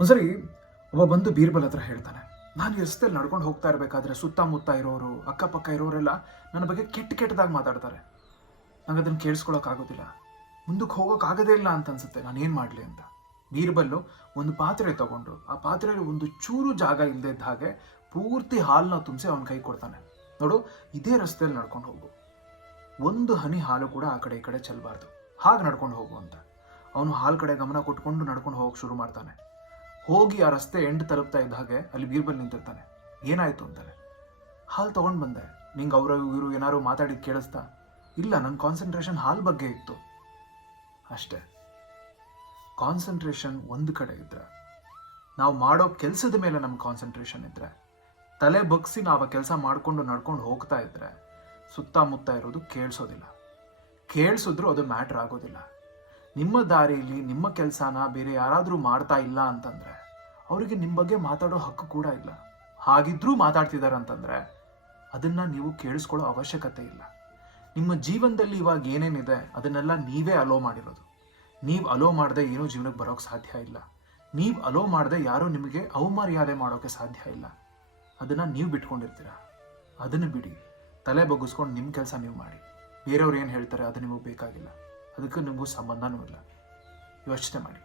ಒಂದ್ಸರಿ ಒಬ್ಬ ಬಂದು ಬೀರ್ಬಲ್ ಹತ್ರ ಹೇಳ್ತಾನೆ, ನಾನು ರಸ್ತೆಯಲ್ಲಿ ನಡ್ಕೊಂಡು ಹೋಗ್ತಾ ಇರಬೇಕಾದ್ರೆ ಸುತ್ತಮುತ್ತ ಇರೋರು ಅಕ್ಕಪಕ್ಕ ಇರೋರೆಲ್ಲ ನನ್ನ ಬಗ್ಗೆ ಕೆಟ್ಟದಾಗಿ ಮಾತಾಡ್ತಾರೆ. ನಂಗೆ ಅದನ್ನು ಕೇಳಿಸ್ಕೊಳಕ್ಕಾಗೋದಿಲ್ಲ, ಮುಂದಕ್ಕೆ ಹೋಗೋಕ್ಕಾಗೋದೇ ಇಲ್ಲ ಅಂತ ಅನ್ಸುತ್ತೆ. ನಾನು ಏನು ಮಾಡಲಿ ಅಂತ. ಬೀರ್ಬಲ್ಲು ಒಂದು ಪಾತ್ರೆ ತಗೊಂಡು ಆ ಪಾತ್ರೆಯಲ್ಲಿ ಒಂದು ಚೂರು ಜಾಗ ಇಲ್ಲದೆ ಇದ್ದ ಹಾಗೆ ಪೂರ್ತಿ ಹಾಲನ್ನ ತುಂಬಿಸಿ ಅವನ ಕೈ ಕೊಡ್ತಾನೆ. ನೋಡು, ಇದೇ ರಸ್ತೆಯಲ್ಲಿ ನಡ್ಕೊಂಡು ಹೋಗು, ಒಂದು ಹನಿ ಹಾಲು ಕೂಡ ಆ ಕಡೆ ಈ ಕಡೆ ಚೆಲ್ಲಬಾರ್ದು, ಹಾಗೆ ನಡ್ಕೊಂಡು ಹೋಗು ಅಂತ. ಅವನು ಹಾಲು ಕಡೆ ಗಮನ ಕೊಟ್ಕೊಂಡು ನಡ್ಕೊಂಡು ಹೋಗಕ್ಕೆ ಶುರು ಮಾಡ್ತಾನೆ. ಹೋಗಿ ಆ ರಸ್ತೆ ಎಂಡ್ ತಲುಪ್ತಾ ಇದ್ದ ಹಾಗೆ ಅಲ್ಲಿ ಬೀರ್ಬಲ್ ನಿಂತಿರ್ತಾನೆ. ಏನಾಯ್ತು ಅಂತಾನೆ. ಹಾಲು ತೊಗೊಂಡು ಬಂದೆ, ನಿಂಗೆ ಅವರು ಇವರು ಏನಾದ್ರು ಮಾತಾಡಿ ಕೇಳಿಸ್ತಾ? ಇಲ್ಲ, ನನ್ನ ಕಾನ್ಸಂಟ್ರೇಷನ್ ಹಾಲು ಬಗ್ಗೆ ಇತ್ತು ಅಷ್ಟೇ. ಕಾನ್ಸಂಟ್ರೇಷನ್ ಒಂದು ಕಡೆ ಇದ್ರೆ, ನಾವು ಮಾಡೋ ಕೆಲಸದ ಮೇಲೆ ನಮ್ಮ ಕಾನ್ಸಂಟ್ರೇಷನ್ ಇದ್ರೆ, ತಲೆ ಬಗ್ಸಿ ನಾವು ಆ ಕೆಲಸ ಮಾಡಿಕೊಂಡು ನಡ್ಕೊಂಡು ಹೋಗ್ತಾ ಇದ್ರೆ ಸುತ್ತಮುತ್ತ ಇರೋದು ಕೇಳಿಸೋದಿಲ್ಲ. ಕೇಳಿಸಿದ್ರು ಅದು ಮ್ಯಾಟ್ರ್ ಆಗೋದಿಲ್ಲ. ನಿಮ್ಮ ದಾರಿಯಲ್ಲಿ ನಿಮ್ಮ ಕೆಲಸನ ಬೇರೆ ಯಾರಾದರೂ ಮಾಡ್ತಾ ಇಲ್ಲ ಅಂತಂದರೆ ಅವರಿಗೆ ನಿಮ್ಮ ಬಗ್ಗೆ ಮಾತಾಡೋ ಹಕ್ಕು ಕೂಡ ಇಲ್ಲ. ಹಾಗಿದ್ರೂ ಮಾತಾಡ್ತಿದ್ದಾರೆ ಅಂತಂದರೆ ಅದನ್ನು ನೀವು ಕೇಳಿಸ್ಕೊಳ್ಳೋ ಅವಶ್ಯಕತೆ ಇಲ್ಲ. ನಿಮ್ಮ ಜೀವನದಲ್ಲಿ ಇವಾಗ ಏನೇನಿದೆ ಅದನ್ನೆಲ್ಲ ನೀವೇ ಅಲೋ ಮಾಡಿರೋದು. ನೀವು ಅಲೋ ಮಾಡದೆ ಏನೂ ಜೀವನಕ್ಕೆ ಬರೋಕ್ಕೆ ಸಾಧ್ಯ ಇಲ್ಲ. ನೀವು ಅಲೋ ಮಾಡದೆ ಯಾರೂ ನಿಮಗೆ ಅವಮರ್ಯಾದೆ ಮಾಡೋಕ್ಕೆ ಸಾಧ್ಯ ಇಲ್ಲ. ಅದನ್ನು ನೀವು ಬಿಟ್ಕೊಂಡಿರ್ತೀರ. ಅದನ್ನು ಬಿಡಿ, ತಲೆ ಬಗ್ಗಿಸ್ಕೊಂಡು ನಿಮ್ಮ ಕೆಲಸ ನೀವು ಮಾಡಿ. ಬೇರೆಯವ್ರು ಏನು ಹೇಳ್ತಾರೆ ಅದು ನಿಮಗೆ ಬೇಕಾಗಿಲ್ಲ, ಅದಕ್ಕೆ ನಿಮಗೂ ಸಂಬಂಧನೂ ಇಲ್ಲ. ಯೋಚನೆ ಮಾಡಿ.